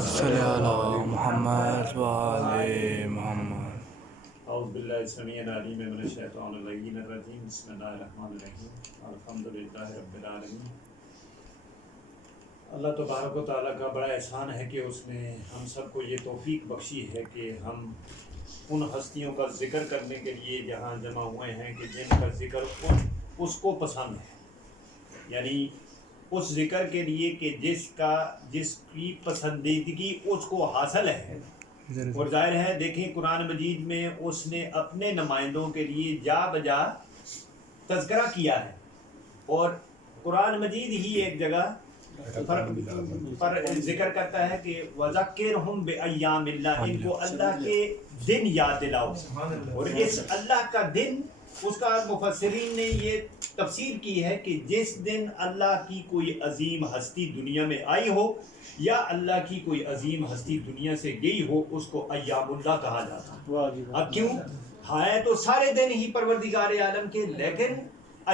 صلی علی محمد و آل محمد. اعوذ باللہ السمیع العلیم من الشیطان اللعین الرجیم. بسم اللہ الرحمن الرحیم. الحمدللہ رب العالمین. اللہ تبارک و تعالیٰ کا بڑا احسان ہے کہ اس نے ہم سب کو یہ توفیق بخشی ہے کہ ہم ان ہستیوں کا ذکر کرنے کے لیے جہاں جمع ہوئے ہیں کہ جن کا ذکر اس کو پسند ہے، یعنی اس ذکر کے لیے کہ جس کی پسندیدگی اس کو حاصل ہے. اور ظاہر ہے دیکھیں قرآن مجید میں اس نے اپنے نمائندوں کے لیے جا بجا تذکرہ کیا ہے، اور قرآن مجید ہی ایک جگہ پر ذکر کرتا ہے کہ وَذَكِّرْهُمْ بِأَيَّامِ اللَّهِ، ان کو اللہ کے دن یاد دلاؤ. اور اس اللہ کا دن، اس کا مفسرین نے یہ تفسیر کی ہے کہ جس دن اللہ کی کوئی عظیم ہستی دنیا میں آئی ہو یا اللہ کی کوئی عظیم ہستی دنیا سے گئی ہو، اس کو ایام اللہ کہا جاتا ہے. اب کیوں ہے تو سارے دن ہی پروردگار عالم کے، لیکن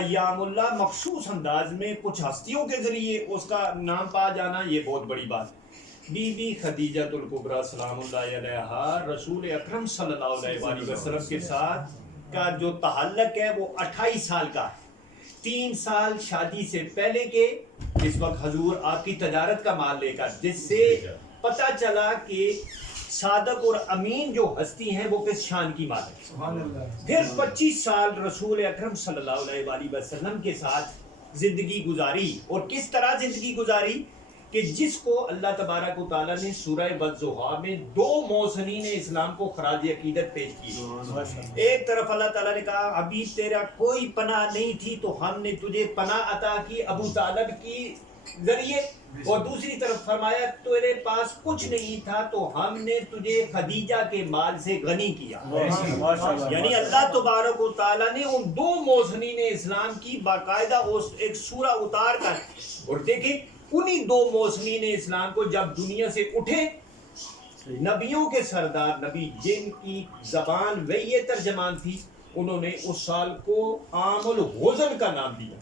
ایام اللہ مخصوص انداز میں کچھ ہستیوں کے ذریعے اس کا نام پا جانا یہ بہت بڑی بات ہے. بی بی خدیجہ الکبریٰ سلام اللہ علیہا رسول اکرم صلی اللہ علیہ وسلم کے ساتھ کا جو تعلق ہے وہ 28 سال کا ہے. 3 سال شادی سے پہلے کے، اس وقت حضور آپ کی تجارت کا مال لے کر، جس سے پتہ چلا کہ صادق اور امین جو ہستی ہیں وہ کس شان کی مال ہے. پھر 25 سال رسول اکرم صلی اللہ علیہ وسلم کے ساتھ زندگی گزاری. اور کس طرح زندگی گزاری کہ جس کو اللہ تبارک و تعالیٰ نے سورہ والضحیٰ میں 2 محسنین اسلام کو خراج عقیدت پیش کی. ایک طرف اللہ تعالیٰ نے کہا ابھی تیرا کوئی پناہ نہیں تھی تو ہم نے تجھے پناہ عطا کی ابو طالب کی ذریعے، اور دوسری طرف فرمایا تیرے پاس کچھ نہیں تھا تو ہم نے تجھے خدیجہ کے مال سے غنی کیا. یعنی اللہ تبارک و تعالیٰ نے ان 2 محسنین اسلام کی باقاعدہ ایک سورہ اتار کر، اور دیکھیں انہی 2 محسنین اسلام کو جب دنیا سے اٹھے، نبیوں کے سردار نبی جن کی زبان وہی ترجمان تھی، انہوں نے اس سال کو عام الحزن کا نام دیا.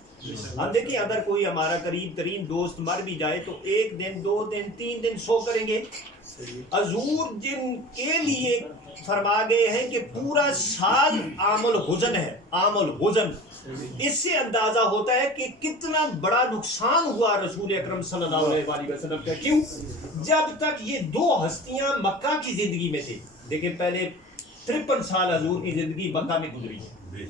ہم دیکھیں اگر کوئی ہمارا قریب ترین دوست مر بھی جائے تو 1 دن 2 دن 3 دن سو کریں گے. حضور جن کے لیے فرما گئے ہیں کہ پورا سال عام الحزن ہے، عام الحزن، اس سے اندازہ ہوتا ہے کہ کتنا بڑا نقصان ہوا رسول اکرم صلی اللہ علیہ وسلم کا. کیوں؟ جب تک یہ 2 ہستیاں مکہ کی زندگی میں تھے. دیکھیں پہلے 53 سال حضور کی زندگی مکہ میں گزری ہے.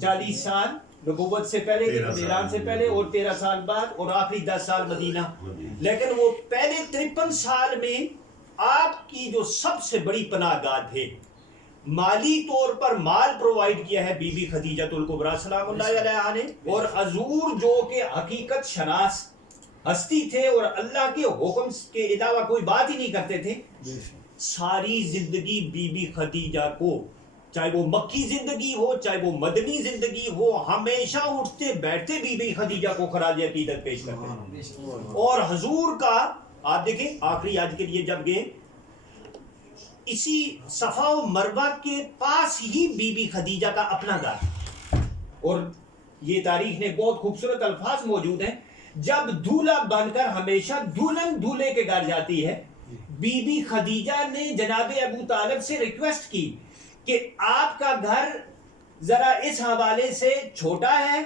40 سال نبوت سے پہلے، اعلان سے پہلے، اور 13 سال بعد، اور آخری 10 سال مدینہ. لیکن وہ پہلے 53 سال میں آپ کی جو سب سے بڑی پناہ گاہ تھے، مالی طور پر مال پرووائڈ کیا ہے بی بی خدیجہ الکبریٰ سلام اللہ علیہا نے. اور حضور جو کہ حقیقت شناس ہستی تھے اور اللہ کے حکم کے علاوہ کوئی بات ہی نہیں کرتے تھے، ساری زندگی بی بی خدیجہ کو، چاہے وہ مکی زندگی ہو چاہے وہ مدنی زندگی ہو، ہمیشہ اٹھتے بیٹھتے بی بی خدیجہ کو خراج عقیدت پیش کرتے ہیں. اور حضور کا آپ دیکھیں آخری حج کے لیے جب گئے، اسی صفا و مروہ کے پاس ہی بی بی خدیجہ کا اپنا گھر. اور یہ تاریخ نے بہت خوبصورت الفاظ موجود ہیں، جب دولہا بن کر ہمیشہ دلہن دولہے کے گھر جاتی ہے، بی بی خدیجہ نے جناب ابو طالب سے ریکویسٹ کی کہ آپ کا گھر ذرا اس حوالے سے چھوٹا ہے،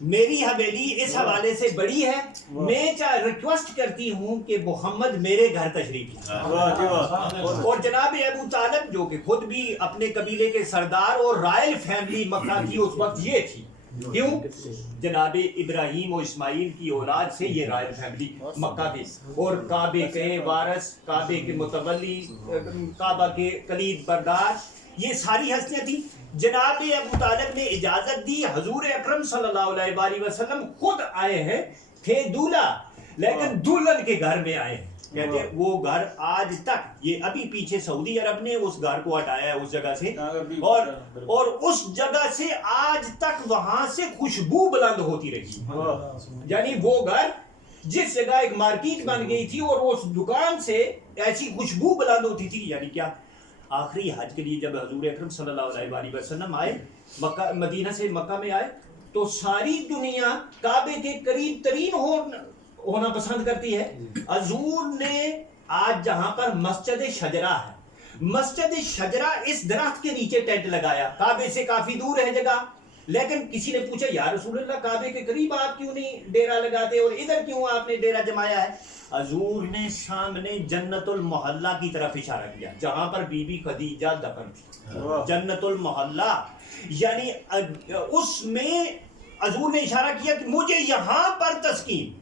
میری حویلی اس حوالے سے بڑی ہے، میں ریکویسٹ کرتی ہوں کہ محمد میرے گھر تشریف لائیں. اور جناب ابو طالب جو کہ خود بھی اپنے قبیلے کے سردار اور رائل فیملی مکہ کی اس وقت یہ تھی. کیوں؟ جناب ابراہیم و اسماعیل کی اولاد سے یہ رائل فیملی مکہ کی، اور کعبے کے وارث، کعبے کے متولی، کعبہ کے کلید بردار، یہ ساری ہستیاں تھیں. جناب ابو طالب نے اجازت دی، حضور اکرم صلی اللہ علیہ وسلم خود آئے ہیں، تھے دولہا لیکن دلہن کے گھر میں آئے ہیں. کہتے ہیں وہ گھر آج تک، یہ ابھی پیچھے سعودی عرب نے اس گھر کو ہٹایا ہے اس جگہ سے، اور اس جگہ سے آج تک وہاں سے خوشبو بلند ہوتی رہی. یعنی وہ گھر جس جگہ ایک مارکیٹ بن گئی تھی اور اس دکان سے ایسی خوشبو بلند ہوتی تھی. یعنی کیا؟ آخری حج کے لیے جب حضور اکرم صلی اللہ علیہ وسلم آئے، مدینہ سے مکہ میں آئے، تو ساری دنیا کعبے کے قریب ترین ہونا پسند کرتی ہے. حضور نے آج جہاں پر مسجد شجرہ ہے، مسجد شجرہ اس درخت کے نیچے ٹینٹ لگایا، کعبے سے کافی دور ہے جگہ، لیکن کسی نے پوچھا یا رسول اللہ کعبے کے قریب آپ کیوں نہیں ڈیرا لگاتے اور ادھر کیوں آپ نے ڈیرا جمایا ہے؟ حضور نے سامنے جنت المحلہ کی طرف اشارہ کیا جہاں پر بی بی خدیجہ دفن تھی، جنت المحلہ، یعنی اس میں حضور نے اشارہ کیا کہ مجھے یہاں پر تسکین۔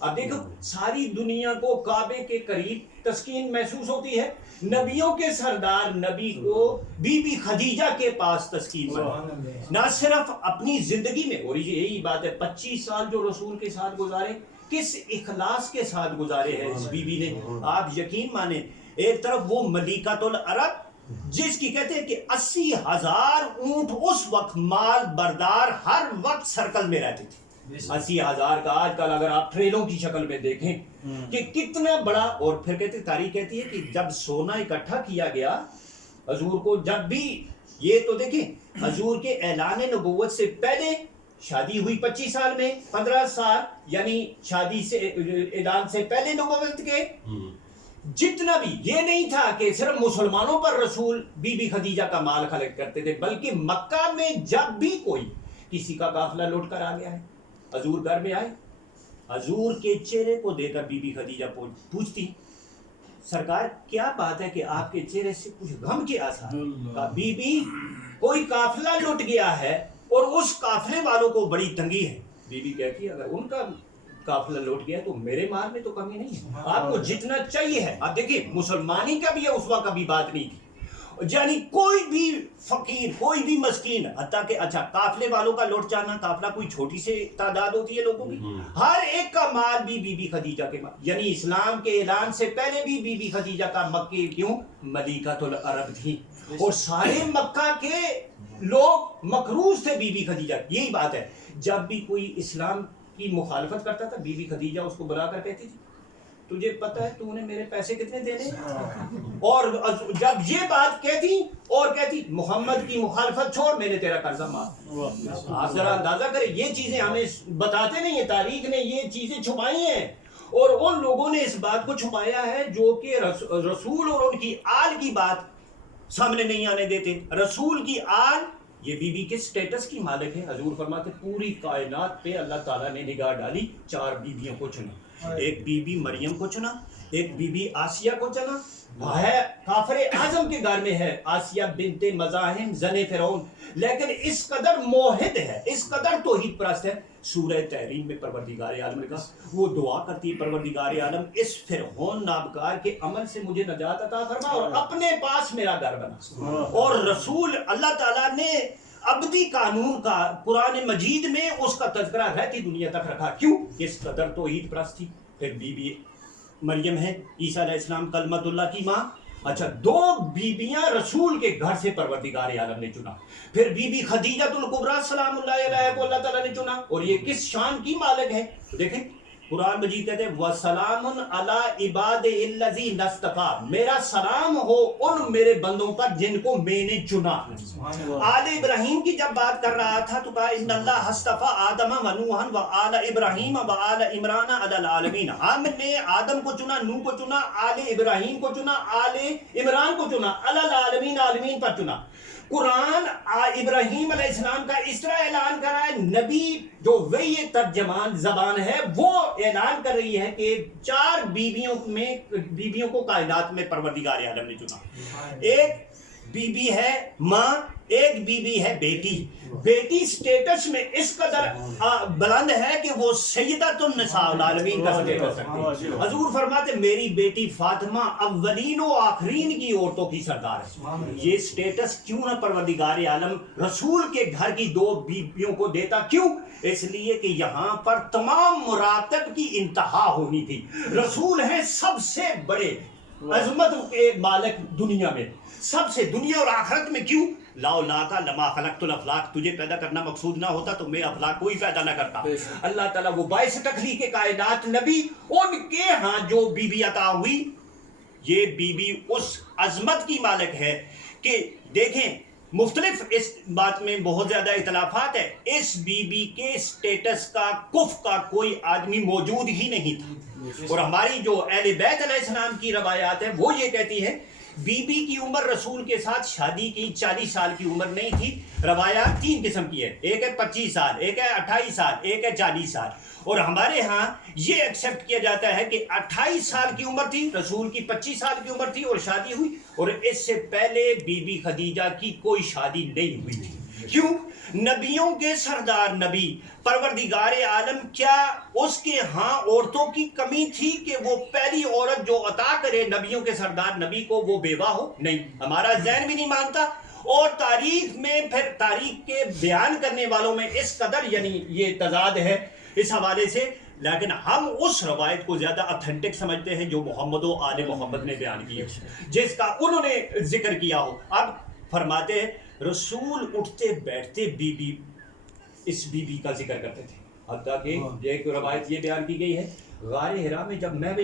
اب دیکھو ساری دنیا کو کعبے کے قریب تسکین محسوس ہوتی ہے، نبیوں کے سردار نبی کو بی بی خدیجہ کے پاس تسکین ملی، نہ صرف اپنی زندگی میں، اور یہی بات ہے 25 سال جو رسول کے ساتھ گزارے کس اخلاص کے ساتھ گزارے ہیں اس بی بی نے۔ آپ یقین مانیں ایک طرف وہ ملیکۃ العرب جس کی کہتے ہیں کہ 80,000 اونٹ اس وقت مال بردار ہر وقت سرکل میں رہتے تھے، 80,000 کا آج کل اگر آپ ٹریلوں کی شکل میں دیکھیں کہ کتنا بڑا، اور پھر کہتے تاریخ کہتی ہے کہ جب سونا اکٹھا کیا گیا حضور کو، جب بھی یہ تو دیکھیں حضور کے اعلان نبوت سے پہلے شادی ہوئی 25 سال میں 15 سال، یعنی شادی سے اعلان سے پہلے نبوت کے جتنا بھی یہ نہیں تھا کہ صرف مسلمانوں پر رسول بی بی خدیجہ کا مال خرچ کرتے تھے، بلکہ مکہ میں جب بھی کوئی کسی کا قافلہ لوٹ کر آ گیا ہے حضور گھر میں آئے، حضور کے چہرے کو دیکھ کر بی بی خدیجہ پوچھتی سرکار کیا بات ہے کہ آپ کے چہرے سے کچھ غم کے آثار؟ کہا بی بی کوئی قافلہ لٹ گیا ہے اور اس قافلے والوں کو بڑی تنگی ہے۔ بی بی کہتی ہے اگر ان کا قافلہ لوٹ گیا تو میرے مال میں تو کمی نہیں ہے، آپ کو جتنا چاہیے ہے۔ آپ دیکھیں مسلمانی کا بھی ہے، اس وقت کبھی بات نہیں تھی، یعنی کوئی بھی فقیر کوئی بھی مسکین، حتیٰ کہ اچھا قافلے والوں کا لوٹ جانا، قافلہ کوئی چھوٹی سے تعداد ہوتی ہے لوگوں کی، ہر ایک کا مال بھی بی بی خدیجہ کے مال، یعنی اسلام کے اعلان سے پہلے بھی بی بی خدیجہ کا مکے کیوں ملیکۃ العرب تھی، اور سارے مکہ کے لوگ مقروض تھے بی بی خدیجہ۔ یہی بات ہے جب بھی کوئی اسلام کی مخالفت کرتا تھا بی بی خدیجہ اس کو بلا کر کہتی تھی تجھے پتہ ہے تو نے میرے پیسے کتنے دینے، اور جب یہ بات کہتی اور کہتی محمد کی مخالفت چھوڑ میں نے تیرا قرضہ معاف۔ آپ ذرا اندازہ کریں یہ چیزیں ہمیں بتاتے نہیں ہیں، تاریخ نے یہ چیزیں چھپائی ہیں، اور ان لوگوں نے اس بات کو چھپایا ہے جو کہ رسول اور ان کی آل کی بات سامنے نہیں آنے دیتے۔ رسول کی آل یہ بی بی کے سٹیٹس کی مالک ہے۔ حضور فرماتے پوری کائنات پہ اللہ تعالیٰ نے نگاہ ڈالی، 4 بیویوں کو چنا، ایک بی بی مریم کو چنا، ایک بی بی آسیہ کو چنا، ہے کافر اعظم کے گھر میں ہے آسیہ بنت مزاحم زن فرعون، لیکن اس قدر موحد ہے، اس قدر توحید پرست ہے۔ سورہ تحریم میں پروردگار عالم نے کہا وہ دعا کرتی ہے پروردگار عالم اس فرعون نابکار کے عمل سے مجھے نجات عطا فرما اور اپنے پاس میرا گھر بنا۔ اور رسول اللہ تعالیٰ نے ابدی قانون کا قرآن مجید میں اس کا تذکرہ رہتی دنیا تک رکھا، کیوں؟ اس قدر توحید پرست تھی۔ پھر بی بی مریم ہے عیسیٰ علیہ السلام کلمت اللہ کی ماں، اچھا 2 بیویاں رسول کے گھر سے پروردگار عالم نے چنا۔ پھر بی بی خدیجہ الکبریٰ سلام اللہ علیہ کو اللہ تعالیٰ نے چنا، اور یہ کس شان کی مالک ہے؟ دیکھیں قرآن مجید کہتے ہیں وَسَلَامٌ عَلَىٰ عِبَادِ الَّذِينَ اصْطَفَىٰ، میرا سلام ہو ان میرے بندوں پر جن کو میں نے چنا۔ آل ابراہیم کی جب بات کر رہا تھا تو کہا ان اللہ اصطفیٰ آدم و نوحا و آل ابراہیم و آل عمران علی العالمین، ہم نے آدم کو چنا، نوح کو چنا، آل ابراہیم کو چنا، آل عمران کو چنا، علی العالمین عالمین پر چنا۔ قرآن ابراہیم علیہ السلام کا اس طرح اعلان کر رہا ہے، نبی جو وہی ترجمان زبان ہے وہ اعلان کر رہی ہے کہ 4 بیویوں کو کائنات میں پروردگار عالم نے چنا۔ ایک بی بی ہے ماں، ایک بی بی ہے بیٹی۔ بیٹی سٹیٹس میں اس قدر بلند ہے کہ وہ سیدۃ النساء العالمین کا سٹیٹس رکھتی ہے۔ حضور فرماتے میری بیٹی فاطمہ اولین و آخرین کی عورتوں کی سردار ہے۔ یہ سٹیٹس کیوں نہ پروردگار عالم رسول کے گھر کی 2 بیویوں کو دیتا، کیوں؟ اس لیے کہ یہاں پر تمام مراتب کی انتہا ہونی تھی۔ رسول ہیں سب سے بڑے عظمت کے مالک دنیا میں، سب سے دنیا اور آخرت میں، کیوں؟ لولاک لما خلقت الافلاک، تجھے پیدا کرنا مقصود نہ ہوتا تو میں افلاک کوئی پیدا نہ کرتا۔ اللہ تعالیٰ وہ باعث تخلیق کائنات نبی، ان کے ہاں جو بی بی عطا ہوئی، یہ بی بی اس عظمت کی مالک ہے کہ دیکھیں مختلف اس بات میں بہت زیادہ اختلافات ہے. اس بی بی کے سٹیٹس کا کف کا کوئی آدمی موجود ہی نہیں تھا. اور ہماری جو اہل بیت علیہ السلام کی روایات ہے وہ یہ کہتی ہے بی بی کی عمر رسول کے ساتھ شادی کی 40 سال کی عمر نہیں تھی. روایات 3 قسم کی ہے, ایک ہے 25 سال, ایک ہے 28 سال, ایک ہے 40 سال. اور ہمارے ہاں یہ ایکسیپٹ کیا جاتا ہے کہ 28 سال کی عمر تھی, رسول کی 25 سال کی عمر تھی اور شادی ہوئی. اور اس سے پہلے بی بی خدیجہ کی کوئی شادی نہیں ہوئی تھی. کیوں؟ نبیوں کے سردار نبی پروردگار عالم, کیا اس کے ہاں عورتوں کی کمی تھی کہ وہ پہلی عورت جو عطا کرے نبیوں کے سردار نبی کو وہ بیوہ ہو؟ نہیں, ہمارا ذہن بھی نہیں مانتا. اور تاریخ میں پھر تاریخ کے بیان کرنے والوں میں اس قدر یعنی یہ تضاد ہے اس حوالے سے. لیکن ہم اس روایت کو زیادہ اتھینٹک سمجھتے ہیں جو محمد و آل محمد نے بیان کی ہے, جس کا انہوں نے ذکر کیا ہو. اب فرماتے ہیں رسول اٹھتے بیٹھتے بی بی اس بی بی کا ذکر کرتے تھے. حتیٰ کہ ایک روایت یہ بیان کی گئی ہے غار حرا میں جب میں